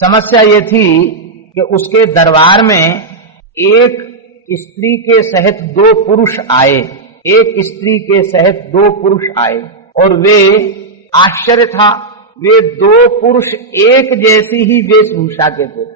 समस्या ये थी कि उसके दरबार में एक स्त्री के सहित 2 पुरुष आए, एक स्त्री के सहित 2 पुरुष आए, और वे आश्चर्य था, वे 2 पुरुष एक जैसी ही वेशभूषा के थे,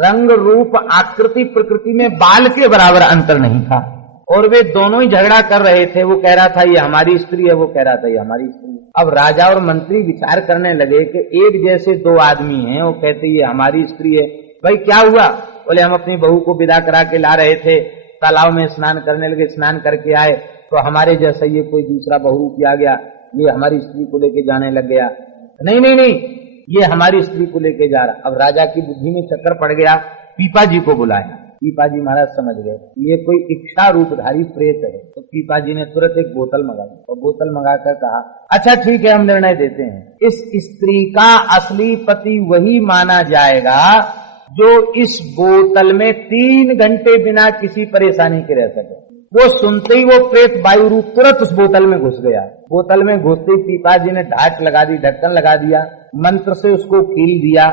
रंग रूप आकृति प्रकृति में बाल के बराबर अंतर नहीं था, और वे दोनों ही झगड़ा कर रहे थे। वो कह रहा था ये हमारी स्त्री है, वो कह रहा था ये हमारी स्त्री है। अब राजा और मंत्री विचार करने लगे कि एक जैसे 2 आदमी हैं, वो कहते ये हमारी स्त्री है। भाई क्या हुआ? बोले हम अपनी बहू को विदा करा के ला रहे थे, तालाब में स्नान करने लगे, स्नान करके आए तो हमारे जैसा ये कोई दूसरा बहुरूपी आ गया, ये हमारी स्त्री को लेके जाने लग गया। नहीं नहीं नहीं, ये हमारी स्त्री को लेके जा रहा। अब राजा की बुद्धि में चक्कर पड़ गया, पीपा जी को बुलाया। पीपा जी महाराज समझ गए ये कोई इच्छा रूपधारी प्रेत है, तो पीपा जी ने तुरंत एक बोतल मंगाई और बोतल मंगाकर कहा अच्छा ठीक है हम निर्णय देते हैं, इस स्त्री का असली पति वही माना जाएगा जो इस बोतल में 3 घंटे बिना किसी परेशानी के रह सके। वो सुनते ही वो प्रेत वायु रूप तुरंत उस बोतल में घुस गया। बोतल में घुसते ही पीपा जी ने ढाक लगा दी, ढक्कन लगा दिया, मंत्र से उसको कील दिया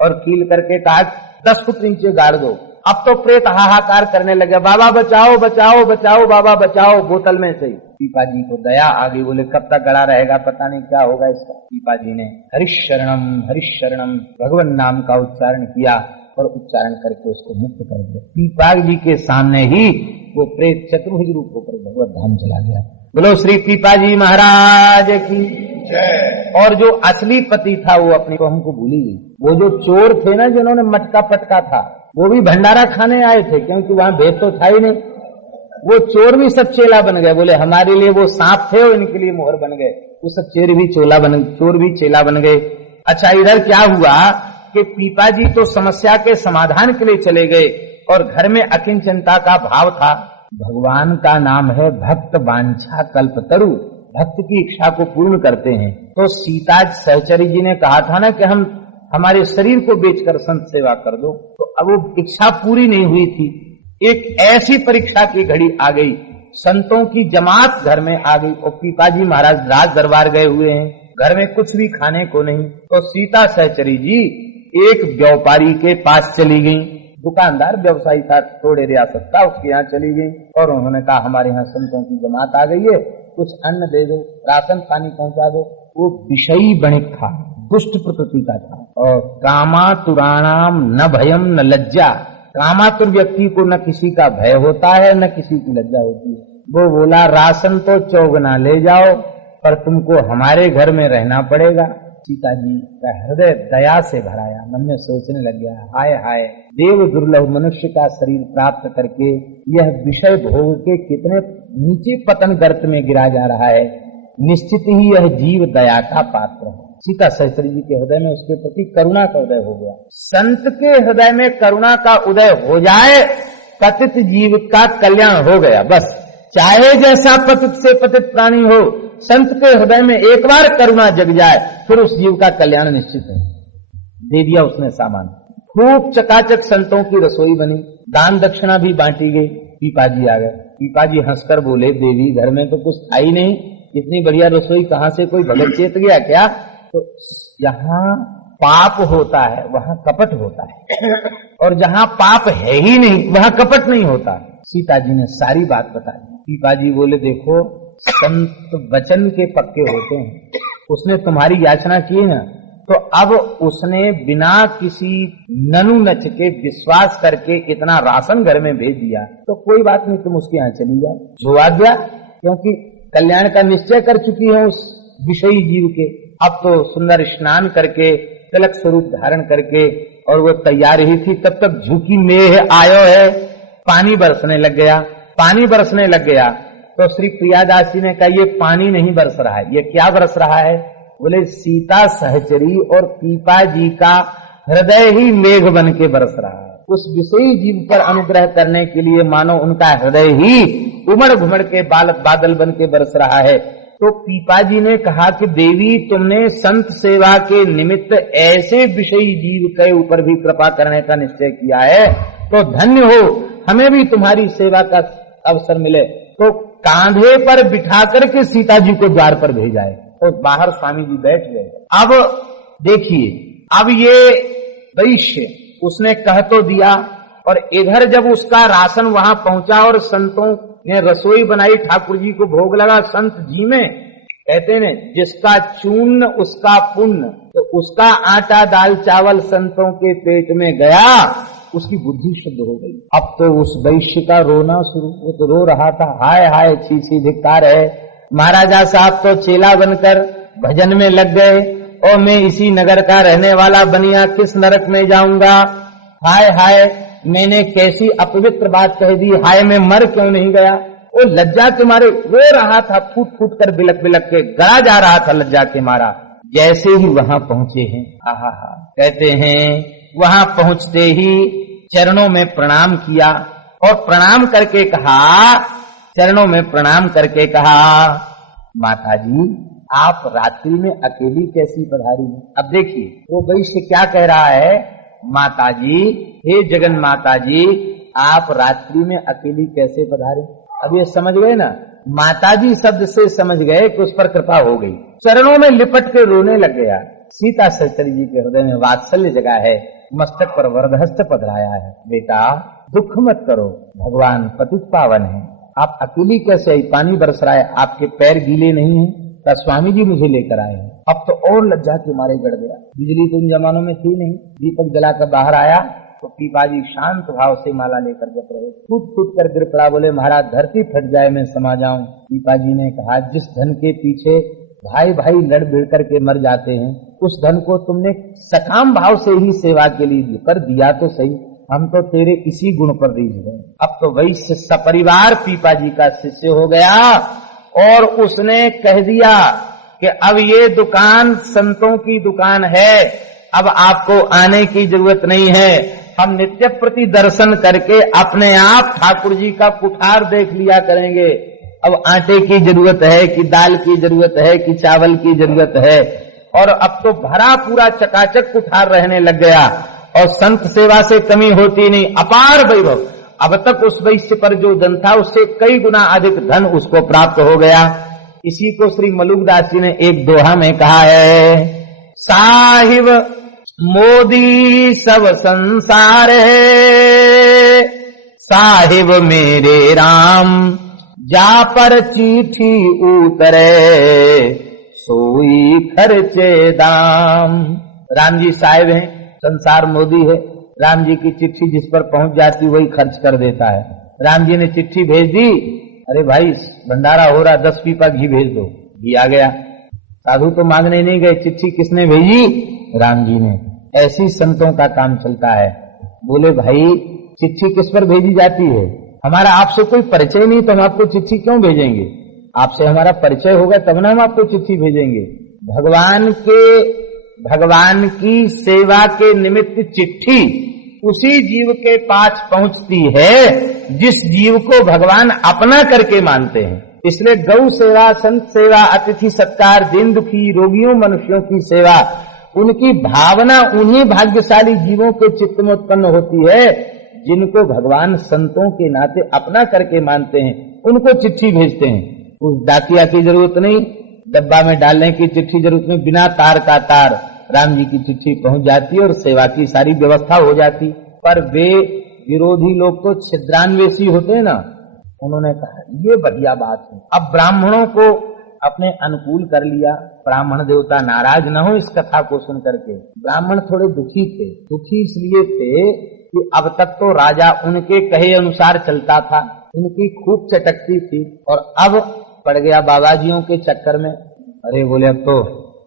और कील करके कहा 10 फुट नीचे गाड़ दो। अब तो प्रेत हाहाकार करने लगे, बाबा बचाओ बचाओ बचाओ बाबा बचाओ, बोतल में से। पीपा जी को दया आ गई, बोले कब तक गड़ा रहेगा, पता नहीं क्या होगा इसका। पीपा जी ने हरिशरणम भगवान नाम का उच्चारण किया और उच्चारण करके उसको मुक्त कर दिया। पीपा जी के सामने ही वो प्रेत चतुर्भुज रूप होकर भगवत धाम चला गया। बोलो श्री पीपा जी महाराज की जय। और जो असली पति था वो अपने को हमको भूल ही गई। वो जो चोर थे ना जिन्होंने मटका पटका था, वो भी भंडारा खाने आए थे, क्योंकि वहां भेद तो था ही नहीं। वो चोर भी सब चेला बन गए, बोले हमारे लिए वो सांप थे और इनके लिए मोहर बन गए। वो सब चोर भी चेला बन गए। अच्छा इधर क्या हुआ कि पीपा जी तो समस्या के समाधान के लिए चले गए और घर में अकिंचनता का भाव था। भगवान का नाम है भक्त वांछा कल्पतरु, भक्त की इच्छा को पूर्ण करते हैं। तो सीता सहचरी जी ने कहा था ना कि हम हमारे शरीर को बेचकर संत सेवा कर दो, तो अब वो इच्छा पूरी नहीं हुई थी। एक ऐसी परीक्षा की घड़ी आ गई, संतों की जमात घर में आ गई और पीपा जी महाराज राज दरबार गए हुए हैं, घर में कुछ भी खाने को नहीं। तो सीता सहचरी जी एक व्यापारी के पास चली गई, दुकानदार व्यवसायी था, थोड़े रियासत था, उसके यहाँ चली गई और उन्होंने कहा हमारे यहाँ संतों की जमात आ गई है, कुछ अन्न दे दो, राशन पानी पहुंचा दो। वो विषयी बणिक था, दुष्ट प्रकृति का था। और कामातुराणाम न भयम न लज्जा, कामातुर व्यक्ति को न किसी का भय होता है न किसी की लज्जा होती है। वो बोला राशन तो 4 गुना ले जाओ पर तुमको हमारे घर में रहना पड़ेगा। सीता जी का हृदय दया से भराया, मन में सोचने लग गया हाय हाय, देव दुर्लभ मनुष्य का शरीर प्राप्त करके यह विषय भोग के कितने नीचे पतन गर्त में गिरा जा रहा है। निश्चित ही यह जीव दया का पात्र है। सीता सहचरी जी के हृदय में उसके प्रति करुणा का उदय हो गया। संत के हृदय में करुणा का उदय हो जाए, पतित जीव का कल्याण हो गया। बस चाहे जैसा पतित से पतित प्राणी हो, संत के हृदय में एक बार करुणा जग जाए फिर उस जीव का कल्याण निश्चित है। दे दिया उसने सामान, खूब चकाचक संतों की रसोई बनी, दान दक्षिणा भी बांटी गई। पीपा जी आ गए। पीपा जी हंसकर बोले देवी घर में तो कुछ था ही नहीं, इतनी बढ़िया रसोई कहाँ से कोई भगत चेत गया क्या? तो यहाँ पाप होता है वहाँ कपट होता है और जहाँ पाप है ही नहीं वहाँ कपट नहीं होता। सीता जी ने सारी बात बताई। पीपा जी बोले देखो संत वचन के पक्के होते हैं, उसने तुम्हारी याचना की ना, तो अब उसने बिना किसी ननु नच के विश्वास करके इतना राशन घर में भेज दिया, तो कोई बात नहीं, तुम उसके यहाँ चली जाओ, जो आज्ञा, क्योंकि कल्याण का निश्चय कर चुकी है उस विषयी जीव के। अब तो सुंदर स्नान करके तिलक स्वरूप धारण करके और वो तैयार ही थी, तब तक झुकी मेह आयो है, पानी बरसने लग गया। पानी बरसने लग गया तो श्री प्रियादास जी ने कहा ये पानी नहीं बरस रहा है, ये क्या बरस रहा है? बोले सीता सहचरी और पीपा जी का हृदय ही मेघ बन के बरस रहा है। उस विषयी जीव पर अनुग्रह करने के लिए मानो उनका हृदय ही उमड़ घुमड़ के बादल बन के बरस रहा है। तो पीपा जी ने कहा कि देवी तुमने संत सेवा के निमित्त ऐसे विषयी जीव के ऊपर भी कृपा करने का निश्चय किया है, तो धन्य हो, हमें भी तुम्हारी सेवा का अवसर मिले। तो कांधे पर बिठा करके सीता जी को द्वार पर भेजा है। तो बाहर स्वामी जी बैठ गए। अब देखिए, अब ये वैश्य उसने कह तो दिया, और इधर जब उसका राशन वहां पहुंचा और संतों ने रसोई बनाई, ठाकुर जी को भोग लगा, संत जी में कहते ने जिसका चूर्ण उसका पुण्य, तो उसका आटा दाल चावल संतों के पेट में गया, उसकी बुद्धि शुद्ध हो गई। अब तो उस वैश्य का रोना शुरू, वो तो रो रहा था, हाय हाय छी छी धिक्कार है, महाराजा साहब तो चेला बनकर भजन में लग गए और मैं इसी नगर का रहने वाला बनिया किस नरक में जाऊंगा, हाय हाय मैंने कैसी अपवित्र बात कह दी, हाय मैं मर क्यों नहीं गया। वो लज्जा के मारे रो रहा था, फूट फूट कर बिलक बिलक के गड़ा जा रहा था लज्जा के मारा। जैसे ही वहां पहुंचे हैं, आहा हा, कहते हैं वहां पहुंचते ही चरणों में प्रणाम किया और प्रणाम करके कहा, चरणों में प्रणाम करके कहा, माता जी आप रात्रि में अकेली कैसी पधारी। अब देखिए वो वैश्य क्या कह रहा है, माता जी, हे जगन माता जी आप रात्रि में अकेली कैसे पधारे। अब ये समझ गए ना, माताजी शब्द से समझ गए कि उस पर कृपा हो गई, चरणों में लिपट के रोने लग गया। सीता सहचरी जी के हृदय में वात्सल्य जगा है, मस्तक पर वरदहस्त पधराया है, बेटा दुख मत करो, भगवान पतित पावन है, आप अकेली कैसे आई, पानी बरस रहा है, आपके पैर गीले नहीं है, तो स्वामी जी मुझे लेकर आए हैं। अब तो और लज्जा के मारे गड़ गया, बिजली तो उन जमानों में थी नहीं, दीपक जलाकर बाहर आया तो पीपाजी शांत भाव से माला लेकर जप रहे, फूट फूट कर गिर पड़ा, बोले महाराज धरती फट जाए मैं समा जाऊं। पीपाजी ने कहा, जिस धन के पीछे भाई भाई लड़ भिड़ करके मर जाते हैं, उस धन को तुमने सकाम भाव से ही सेवा के लिए कर दिया तो सही, हम तो तेरे इसी गुण पर रीझ गए। अब तो वैश्य सपरिवार पीपाजी का शिष्य हो गया और उसने कह दिया कि अब ये दुकान संतों की दुकान है, अब आपको आने की जरूरत नहीं है, हम नित्य प्रति दर्शन करके अपने आप ठाकुर जी का कुठार देख लिया करेंगे। अब आटे की जरूरत है कि दाल की जरूरत है कि चावल की जरूरत है, और अब तो भरा पूरा चकाचक कुठार रहने लग गया और संत सेवा से कमी होती नहीं, अपार वैभव। अब तक उस वैश्य पर जो धन था उससे कई गुना अधिक धन उसको प्राप्त हो गया। इसी को श्री मलुकदास जी ने एक दोहा में कहा है, साहिब मोदी सब संसार है, साहिब मेरे राम जा पर चिट्ठी उतरे, सोई खर्चे दाम। राम जी साहिब हैं, संसार मोदी है, राम जी की चिट्ठी जिस पर पहुंच जाती वही खर्च कर देता है। राम जी ने चिट्ठी भेज दी, अरे भाई भंडारा हो रहा 10 पीपा घी भेज दो, घी आ गया। साधु तो मांगने नहीं गए, चिट्ठी किसने भेजी, राम जी ने। ऐसी संतों का काम चलता है। बोले भाई चिट्ठी किस पर भेजी जाती है, हमारा आपसे कोई परिचय नहीं तो हम आपको चिट्ठी क्यों भेजेंगे, आपसे हमारा परिचय होगा तब ना हम आपको चिट्ठी भेजेंगे। भगवान की सेवा के निमित्त चिट्ठी उसी जीव के पास पहुंचती है जिस जीव को भगवान अपना करके मानते हैं। इसलिए गौ सेवा, संत सेवा, अतिथि सत्कार, दीन दुखी रोगियों मनुष्यों की सेवा, उनकी भावना उन्हीं भाग्यशाली जीवों के चित्त में उत्पन्न होती है जिनको भगवान संतों के नाते अपना करके मानते हैं, उनको चिट्ठी भेजते हैं। उस डाकिया की जरूरत नहीं, डब्बा में डालने की चिट्ठी जरूरत नहीं, बिना तार का तार राम जी की चिट्ठी पहुंच जाती और सेवा की सारी व्यवस्था हो जाती। पर वे विरोधी लोग तो छिद्रान्वेषी होते हैं ना, उन्होंने कहा ये बढ़िया बात है, अब ब्राह्मणों को अपने अनुकूल कर लिया, ब्राह्मण देवता नाराज न हो इस कथा को सुन करके। ब्राह्मण थोड़े दुखी थे, दुखी इसलिए थे कि अब तक तो राजा उनके कहे अनुसार चलता था, उनकी खूब चटकती थी, और अब पड़ गया बाबाजियों के चक्कर में। अरे बोले अब तो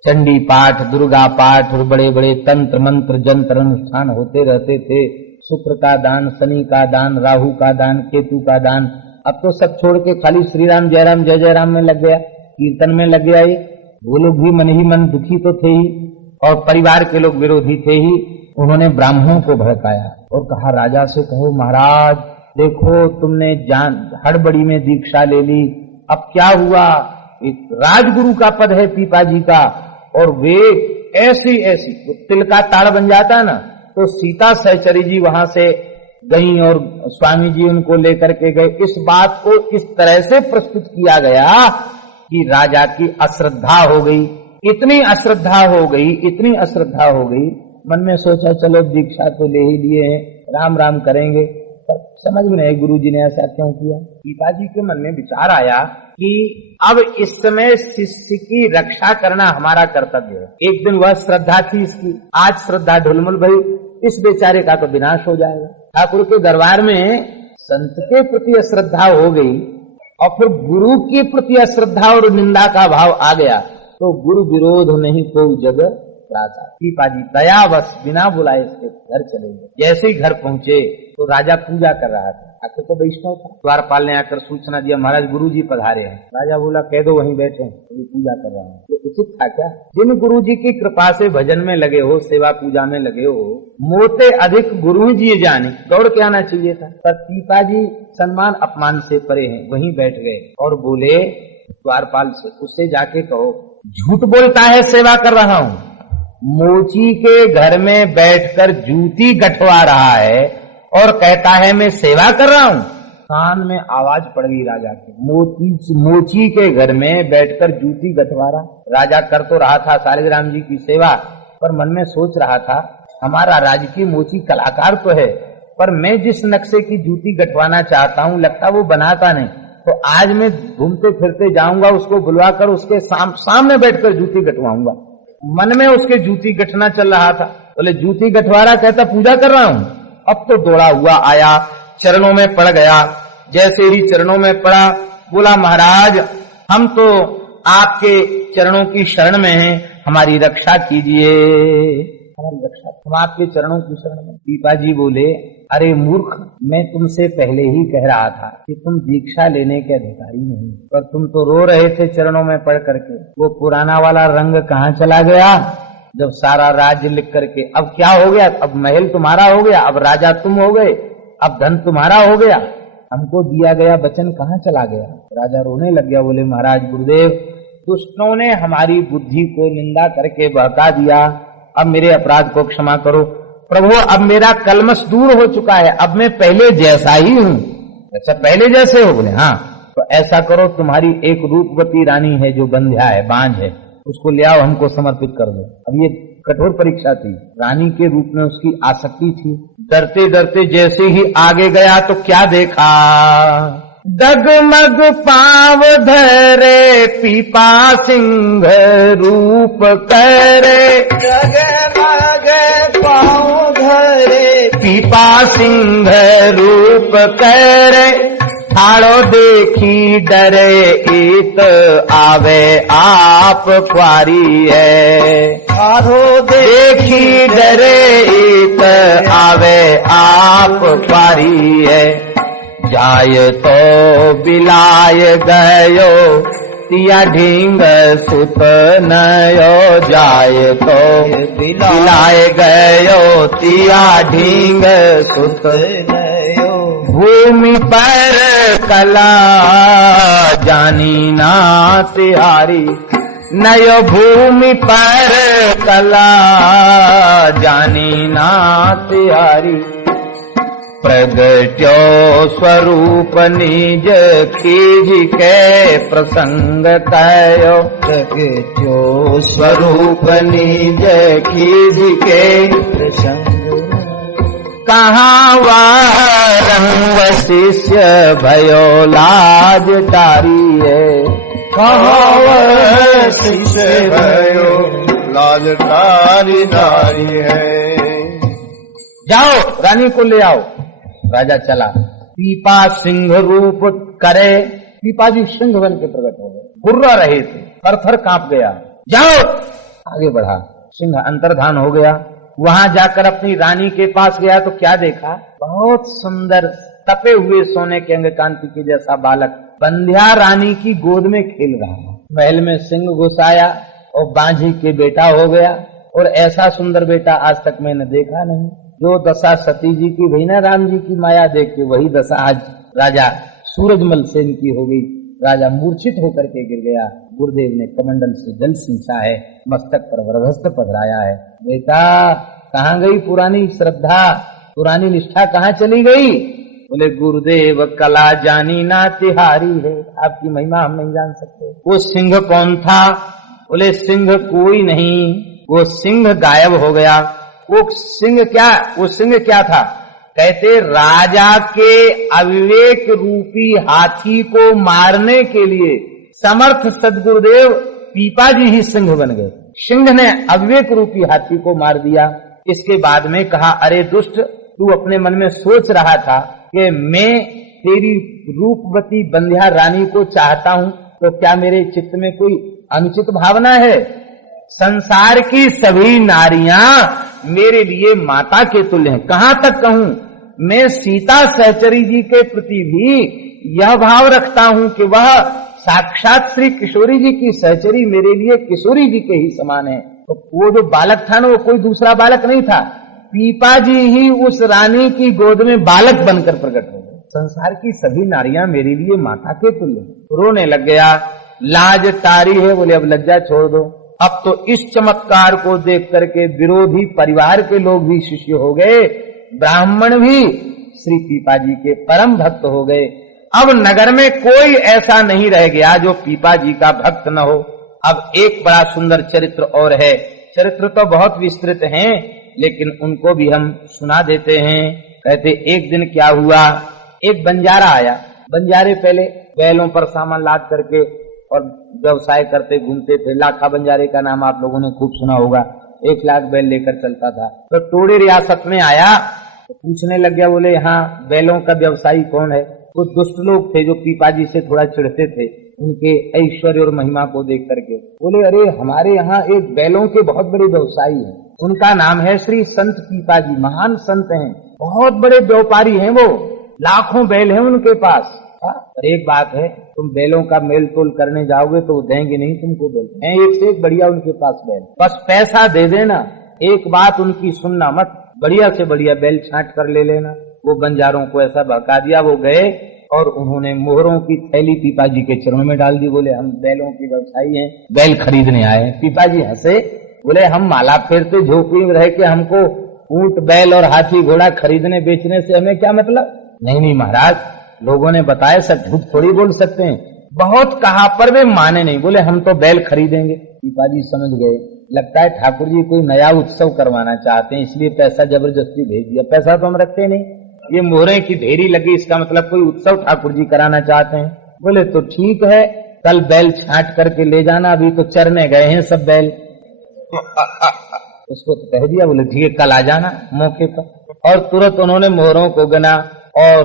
चंडी पाठ, दुर्गा पाठ और बड़े बड़े तंत्र मंत्र जंत्र अनुष्ठान होते रहते थे, शुक्र का दान, शनि का दान, राहु का दान, केतु का दान, अब तो सब छोड़ के खाली श्री राम जय राम जय जय राम में लग गया, कीर्तन में लग गया। ये वो लोग भी मन ही मन दुखी तो थे ही, और परिवार के लोग विरोधी थे ही। उन्होंने ब्राह्मणों को भड़काया और कहा राजा से कहो महाराज देखो तुमने हड़बड़ी में दीक्षा ले ली, अब क्या हुआ, एक राजगुरु का पद है पीपाजी का, और वे ऐसी ऐसी तिल का ताड़ बन जाता ना, तो सीता सहचरी जी वहां से गई और स्वामी जी उनको लेकर के गए। इस बात को इस तरह से प्रस्तुत किया गया कि राजा की अश्रद्धा हो गई, इतनी अश्रद्धा हो गई, इतनी अश्रद्धा हो गई मन में सोचा चलो दीक्षा तो ले ही लिए हैं, राम राम करेंगे, पर समझ में नहीं गुरुजी ने ऐसा क्यों किया। पिताजी के मन में विचार आया कि अब इस समय शिष्य की रक्षा करना हमारा कर्तव्य है। एक दिन वह श्रद्धा थी इसकी, आज श्रद्धा ढुलमुल भई, इस बेचारे का तो विनाश हो जाएगा। ठाकुर के दरबार में संत के प्रति अश्रद्धा हो गई और फिर गुरु के प्रति अश्रद्धा और निंदा का भाव आ गया, तो गुरु विरोध नहीं कोई जग त्रासा। पिताजी दयावश बिना बुलाए इसके घर चले गए। जैसे ही घर पहुंचे तो राजा पूजा कर रहा था, आखिर तो वैष्णव था। द्वारपाल ने आकर सूचना दिया, महाराज गुरुजी पधारे हैं। राजा बोला कह दो वहीं बैठे, अभी पूजा कर रहा हूँ। ये उचित था क्या? जिन गुरुजी की कृपा से भजन में लगे हो, सेवा पूजा में लगे हो, मोते अधिक गुरु जी जाने, दौड़ के आना चाहिए था। पर पिताजी सम्मान अपमान से परे हैं, वहीं बैठ गए और बोले द्वारपाल से, उससे जाके कहो झूठ बोलता है सेवा कर रहा हूँ, मोची के घर में बैठकर जूती गठवा रहा है और कहता है मैं सेवा कर रहा हूँ। कान में आवाज पड़ गई राजा की, मोची के घर में बैठकर जूती गठवा रहा। राजा कर तो रहा था सालिग्राम जी की सेवा, पर मन में सोच रहा था हमारा राजकीय मोची कलाकार तो है, पर मैं जिस नक्शे की जूती गठवाना चाहता हूँ लगता वो बनाता नहीं, तो आज मैं घूमते फिरते जाऊंगा, उसको बुलवाकर उसके सामने बैठकर जूती गठवाऊंगा। मन में उसके जूती गठना चल रहा था। बोले जूती गठवा रहा, कहता पूजा कर रहा हूँ। अब तो दौड़ा हुआ आया, चरणों में पड़ गया। जैसे ही चरणों में पड़ा बोला महाराज हम तो आपके चरणों की शरण में हैं, हमारी रक्षा कीजिए, हमारी रक्षा, हम आपके चरणों की शरण में। पिताजी बोले अरे मूर्ख, मैं तुमसे पहले ही कह रहा था कि तुम दीक्षा लेने के अधिकारी नहीं, पर तुम तो रो रहे थे चरणों में पड़ करके। वो पुराना वाला रंग कहाँ चला गया जब सारा राज्य लिख करके? अब क्या हो गया? अब महल तुम्हारा हो गया, अब राजा तुम हो गए, अब धन तुम्हारा हो गया, हमको दिया गया वचन कहाँ चला गया? राजा रोने लग गया। बोले महाराज गुरुदेव, दुष्टों ने हमारी बुद्धि को निंदा करके बहका दिया, अब मेरे अपराध को क्षमा करो। प्रभु अब मेरा कलमश दूर हो चुका है, अब मैं पहले जैसा ही हूँ। अच्छा पहले जैसे हो? बोले हाँ। तो ऐसा करो, तुम्हारी एक रूपवती रानी है जो बंध्या है, बांझ है, उसको ले आओ, हमको समर्पित कर दो। अब ये कठोर परीक्षा थी, रानी के रूप में उसकी आसक्ति थी। डरते डरते जैसे ही आगे गया तो क्या देखा? डगमग पाव धरे पीपा सिंह रूप करे, डगमग पाव धरे पीपा सिंह रूप करे, ठाड़ो देखी डरे इत आवे आप क्वारी है, ठाड़ो देखी डरे इत आवे आप क्वारी है, जाय तो बिलाय गयो तिया ढींग सुत नयो, जाय तो बिलाय गयो तिया ढींग सुत नयो, भूमि पर कला जानी ना तिहारी, नयो भूमि पर कला जानी ना तिहारी, प्रगट्यो स्वरूप निज खीज के प्रसंग कयो, प्रगट्यो स्वरूप निज खीज के प्रसंग, कहाँ वह रंग शिष्य भयो लाज टारी है, कहाँ वह शिष्य भयो लाज टारी नारी है। जाओ रानी को ले आओ। राजा चला, पीपा सिंह रूप करे, पीपा जी सिंह बन के प्रकट हो गए, गुर्रा रहे थे, थर-थर कांप गया। जाओ, आगे बढ़ा, सिंह अंतर्धान हो गया। वहां जाकर अपनी रानी के पास गया तो क्या देखा? बहुत सुंदर तपे हुए सोने के अंग कांति के जैसा बालक बंध्या रानी की गोद में खेल रहा है। महल में सिंह घुसाया और बांझी के बेटा हो गया, और ऐसा सुंदर बेटा आज तक मैंने देखा नहीं। जो दशा सती जी की भई ना राम जी की माया देख के, वही दशा आज राजा सूरजमल सेन की हो गई। राजा मूर्छित होकर के गिर गया। गुरुदेव ने कमंडल से जल सींचा है, मस्तक पर वरदहस्त पधराया है। बेटा कहाँ गई पुरानी श्रद्धा, पुरानी निष्ठा कहाँ चली गई? बोले गुरुदेव कला जानी ना तिहारी है, आपकी महिमा हम नहीं जान सकते। वो सिंह कौन था? बोले सिंह कोई नहीं, वो सिंह गायब हो गया। वो सिंह क्या था? कहते राजा के अविवेक रूपी हाथी को मारने के लिए समर्थ सद्गुरुदेव पीपा जी ही सिंह बन गए। सिंह ने अविवेक रूपी हाथी को मार दिया। इसके बाद में कहा, अरे दुष्ट, तू अपने मन में सोच रहा था कि मैं तेरी रूपवती बंध्या रानी को चाहता हूं, तो क्या मेरे चित्त में कोई अनुचित भावना है? संसार की सभी नारियां मेरे लिए माता के तुल्य हैं। कहां तक कहूं, मैं सीता सहचरी जी के प्रति भी यह भाव रखता हूं कि वह साक्षात श्री किशोरी जी की सहचरी मेरे लिए किशोरी जी के ही समान है। तो वो जो बालक था ना, वो कोई दूसरा बालक नहीं था, पीपा जी ही उस रानी की गोद में बालक बनकर प्रकट हो गए। संसार की सभी नारियां मेरे लिए माता के तुल्य। रोने लग गया, लाज तारी है, बोले अब लज्जा छोड़ दो। अब तो इस चमत्कार को देख करके विरोधी परिवार के लोग भी शिष्य हो गए, ब्राह्मण भी श्री पीपा जी के परम भक्त हो गए। अब नगर में कोई ऐसा नहीं रह गया जो पीपा जी का भक्त न हो। अब एक बड़ा सुंदर चरित्र और है। चरित्र तो बहुत विस्तृत हैं, लेकिन उनको भी हम सुना देते हैं। कहते एक दिन क्या हुआ, एक बंजारा आया। बंजारे पहले बैलों पर सामान लाद करके और व्यवसाय करते घूमते थे। लाखा बंजारे का नाम आप लोगों ने खूब सुना होगा। 1 लाख बैल लेकर चलता था। तो टोड़े रियासत में आया तो पूछने लग गया, बोले यहाँ बैलों का व्यवसायी कौन है? कुछ दुष्ट लोग थे जो पीपा जी से थोड़ा चिढ़ते थे उनके ऐश्वर्य और महिमा को देख करके। बोले अरे हमारे यहाँ एक बैलों के बहुत बड़े व्यवसायी हैं, उनका नाम है श्री संत पीपा जी, महान संत हैं, बहुत बड़े व्यापारी हैं, वो लाखों बैल हैं उनके पास। पर एक बात है, तुम बैलों का मेल तोल करने जाओगे तो वो देंगे नहीं तुमको बैल। हैं एक से एक बढ़िया उनके पास बैल, बस पैसा दे देना, एक बात उनकी सुनना मत, बढ़िया से बढ़िया बैल छांट कर ले लेना। वो बंजारों को ऐसा भड़का दिया। वो गए और उन्होंने मोहरों की थैली पीपा जी के चरणों में डाल दी। बोले हम बैलों के व्यवसायी हैं, बैल खरीदने आए। पीपा जी हंसे, बोले हम माला फेरते झोपड़ी में रह के हमको ऊंट बैल और हाथी घोड़ा खरीदने बेचने से हमें क्या मतलब? नहीं महाराज, लोगों ने बताया, सब झूठ थोड़ी बोल सकते हैं। बहुत कहा पर वे माने नहीं, बोले हम तो बैल खरीदेंगे। पीपा जी समझ गए, लगता है ठाकुर जी कोई नया उत्सव करवाना चाहते हैं, इसलिए पैसा जबरदस्ती भेज दिया। पैसा तो हम रखते नहीं, ये मोहरे की ढेरी लगी, इसका मतलब कोई उत्सव ठाकुर जी कराना चाहते हैं। बोले तो ठीक है, कल बैल छांट करके ले जाना, अभी तो चरने गए हैं सब बैल। उसको तो कह दिया, बोले ठीक है कल आ जाना मौके पर। और तुरंत उन्होंने मोहरों को गना और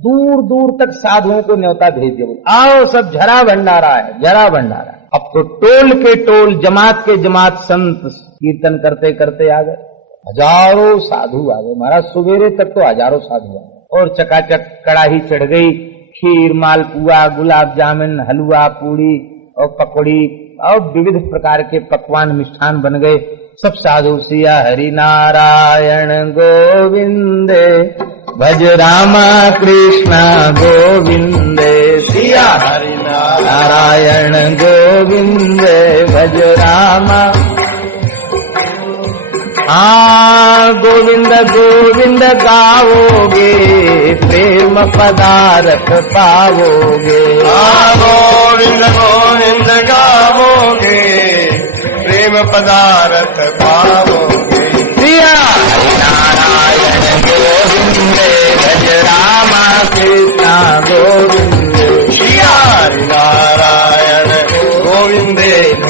दूर दूर तक साधुओं को न्योता भेज दिया, आओ सब झरा भंडारा है, झरा भंडारा। अब तो टोल के टोल, जमात के जमात संत कीर्तन करते करते आ गए। हजारों साधु आ गए महाराज, सवेरे तक तो हजारों साधु आ गए। और चकाचक कड़ाही चढ़ गई, खीर, मालपुआ, गुलाब जामुन, हलवा, पूड़ी और पकौड़ी और विविध प्रकार के पकवान मिष्ठान बन गए। सब साधु सिया हरि नारायण गोविंद, भज रामा कृष्ण गोविंद, सिया हरि नारायण गोविंद, भज रामा। गोविंद गोविंद गाओगे, प्रेम पदार्थ पाओगे। गोविंद गोविंद गाओगे, प्रेम पदार्थ पाओगे। सिया हरि नारायण गोविंद, भज रामा कृष्ण गोविंद, सिया हरि नारायण गोविंद,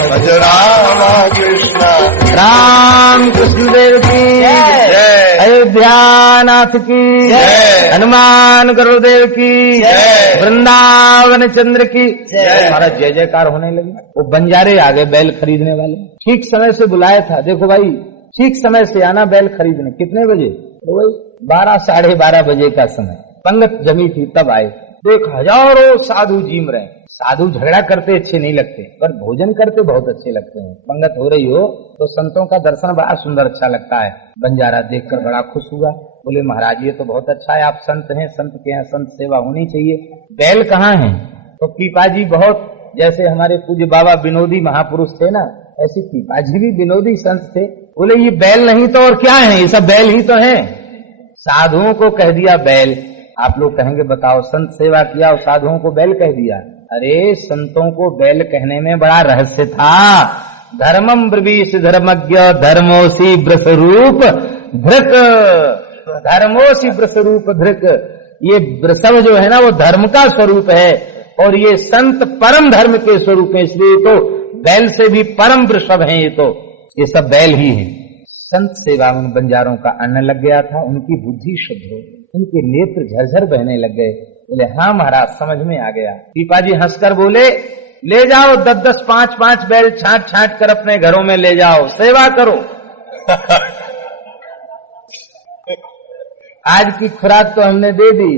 भज रामा कृष्ण। राम कृष्ण देव की जय, अयोध्यानाथ की जय, हनुमान गुरुदेव की जय, वृंदावन चंद्र की जय। महाराज जय जयकार होने लगी। वो बंजारे आ गए बैल खरीदने वाले, ठीक समय से बुलाया था। देखो भाई, ठीक समय से आना बैल खरीदने। कितने बजे? तो वही 12 साढ़े 12 बजे का समय, पंगत जमी थी तब आए। देख हजारों साधु जीम रहे। साधु झगड़ा करते अच्छे नहीं लगते, पर भोजन करते बहुत अच्छे लगते हैं। पंगत हो रही हो तो संतों का दर्शन बड़ा सुंदर अच्छा लगता है। बंजारा देखकर बड़ा खुश हुआ, बोले महाराज ये तो बहुत अच्छा है, आप संत हैं, संत के यहाँ संत सेवा होनी चाहिए। बैल कहाँ है? तो पीपा जी बहुत, जैसे हमारे पूज्य बाबा विनोदी महापुरुष थे ना, ऐसे पीपा जी भी विनोदी संत थे। बोले ये बैल नहीं तो और क्या है, ये सब बैल ही तो है। साधुओं को कह दिया बैल। आप लोग कहेंगे बताओ, संत सेवा किया और साधुओं को बैल कह दिया। अरे संतों को बैल कहने में बड़ा रहस्य था। धर्मम ब्रवीष धर्मज्ञ, धर्मोसी व्रत रूप, धृक धर्मोसी वृषरूप धृक, ये वृषभ जो है ना वो धर्म का स्वरूप है और ये संत परम धर्म के स्वरूप है, इसलिए तो बैल से भी परम वृषभ हैं, ये सब बैल ही हैं। संत सेवा उन बंजारों का अन्न लग गया था, उनकी बुद्धि शुद्ध हो, उनके नेत्र झरझर बहने लग गए। बोले हाँ महाराज समझ में आ गया। पीपाजी हंसकर बोले ले जाओ 10-10, 5-5 बैल छांट छांट कर अपने घरों में ले जाओ, सेवा करो। आज की खुराक तो हमने दे दी,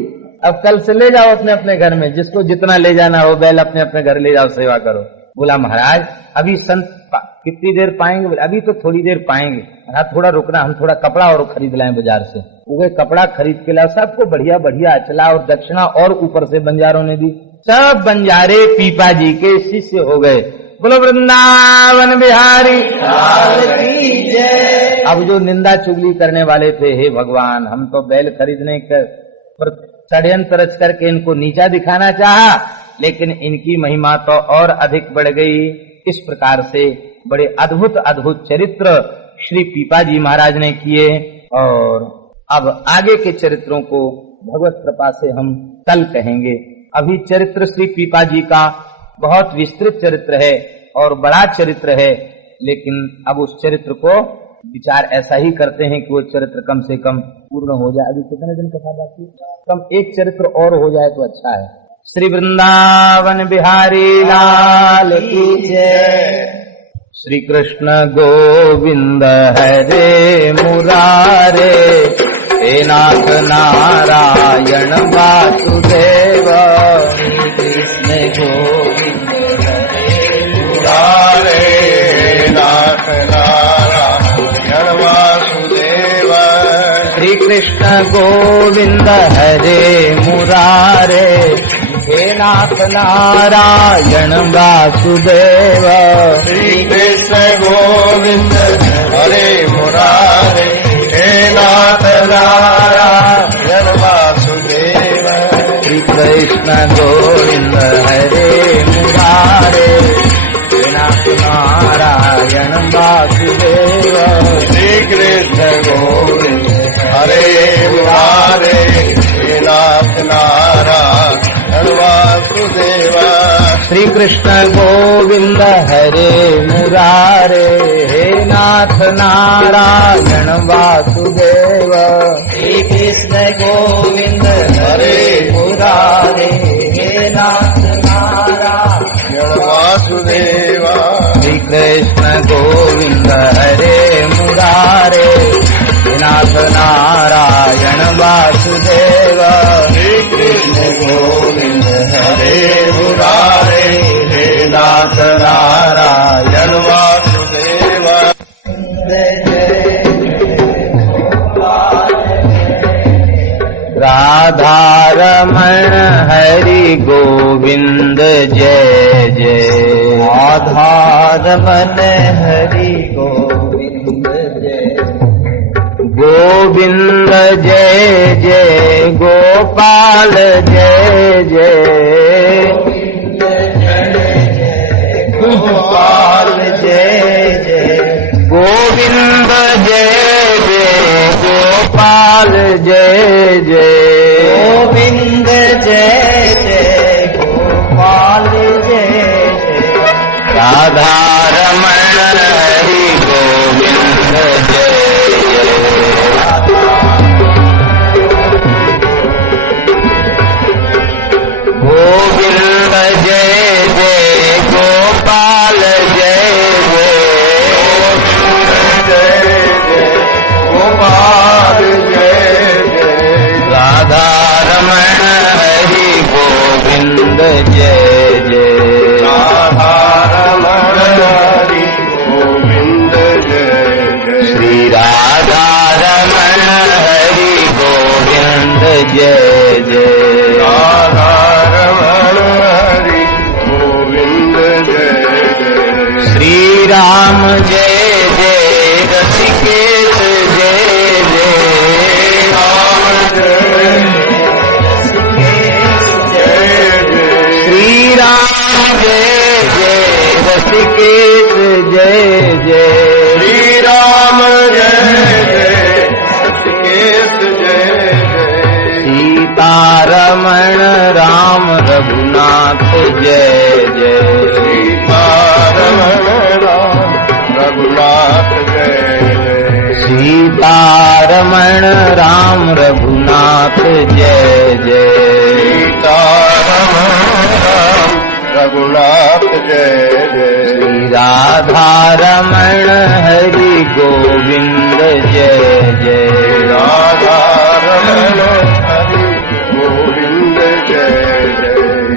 अब कल से ले जाओ अपने अपने घर में, जिसको जितना ले जाना हो बैल अपने अपने घर ले जाओ, सेवा करो। बोला महाराज अभी संत कितनी देर पाएंगे? बोले अभी तो थोड़ी देर पाएंगे। महाराज थोड़ा रुकना, हम थोड़ा कपड़ा और खरीद लाएं बाजार से। वो कपड़ा खरीद के लाया, सबको बढ़िया बढ़िया अचला और दक्षिणा और ऊपर से बंजारों ने दी। सब बंजारे पीपा जी के शिष्य हो गए। बोलो वृंदावन बिहारी की जय। अब जो निंदा चुगली करने वाले थे, हे भगवान हम तो बैल खरीदने पर षड्यंत्र रच करके इनको नीचा दिखाना चाहा, लेकिन इनकी महिमा तो और अधिक बढ़ गई। इस प्रकार से बड़े अद्भुत अद्भुत चरित्र श्री पीपा जी महाराज ने किए। और अब आगे के चरित्रों को भगवत कृपा से हम कल कहेंगे। अभी चरित्र श्री पीपा जी का बहुत विस्तृत चरित्र है और बड़ा चरित्र है, लेकिन अब उस चरित्र को विचार ऐसा ही करते हैं कि वो चरित्र कम से कम पूर्ण हो जाए। अभी कितने दिन कथा बाकी है? कम एक चरित्र और हो जाए तो अच्छा है। श्री वृंदावन बिहारी लाल की जय। श्री कृष्ण गोविंद हरे मुरारे, हे नाथ नारायण वासुदेव। कृष्ण गोविंद हरे मुरारे, नाथ नारायण वासुदेव। श्री कृष्ण गोविंद हरे मुरारे, हे नाथ नारायण वासुदेव। श्री कृष्ण गोविंद हरे मुरारे, हे नाथ नारायण वासुदेव। श्री कृष्ण गोविंद हरे मुरारे, हे नाथ नारायण वासुदेव। श्री कृष्ण गोविंद हरे मुरारे, हे नाथ नारायण वासुदेव। श्री कृष्ण गोविंद हरे मुरारे, हे नाथ नारायण वासुदेव। श्री कृष्ण गोविंद हरे मुरारे, हे नाथ नारायण वासुदेव। श्री कृष्ण गोविंद हरे मुरारे, हे नाथ नारायण वासुदेव। श्री कृष्ण गोविंद हरे मुरारे, हे नाथ नारायण वासुदेव। राधा रमण हरि गोविंद जय जय। राधा रमण हरि गोविंद जय। गोविंद जय जय, गोपाल जय जय। गोपाल जय जय, गोविंद जय जय, गोपाल जय जय। गोविंद जय जय, गोपाल जय जय। राधा रमण हरि गोविंद जय जय। गोविंद जय जय, गोपाल जय जय। गोपाल जय जय। राधा रमण हरि गोविंद जय जय। राधा रमण हरि गोविंद जय जय। श्री राधा रमण हरि गोविंद जय जय। राधा रमण हरि गोविंद जय जय। श्री राम जय जय, रसिकेश जय जय। राम जय जय जय। श्री राम जय जय, रसिकेश जय जय। श्री राम जय जय, रघुनाथ जय जय। सीतारमण राम रघुनाथ जय जय। सीतारमण राम रघुनाथ जय जय। सीतारमण राम रघुनाथ जय जय। श्री राधारमण हरि गोविंद जय जय। राधारमण हरि गोविंद जय जय।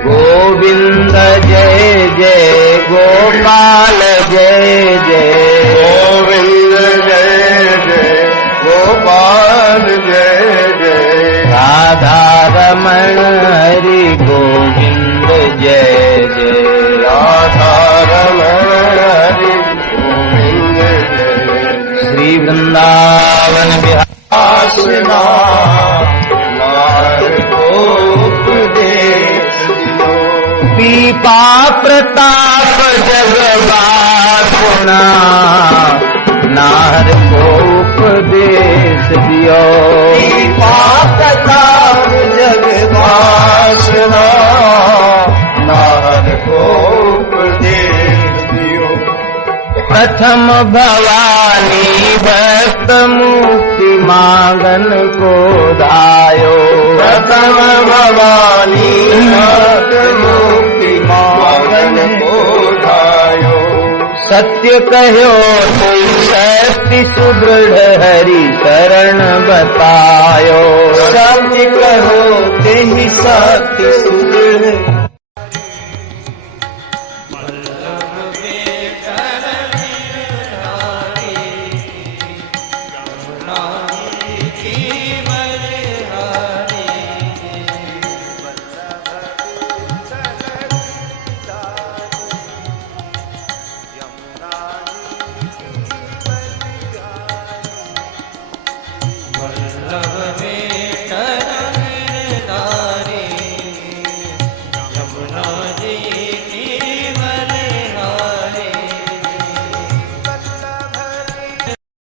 गोविंद जय जय गोपाल जय जय। गोविंद जय जय गोपाल जय जय। राधारमण हरि गोविंद जय जय। राधारमण हरि गोविंद जय जय। श्री वृंदावन बिहार नार को उपदेश दियो। पीपा प्रताप जगवासुना नार को उपदेश दियो। पीपा प्रताप जगवासुना नार को उपदेश दियो। प्रथम भवानी भक्त मुक्ति मांगन को धायो। प्रथम भवानी भक्त मुक्ति मांगन को धायो। सत्य कहो तुम शक्ति सुदृढ़ हरि शरण बतायो। सत्य कहो तेहि शक्ति सुदृढ़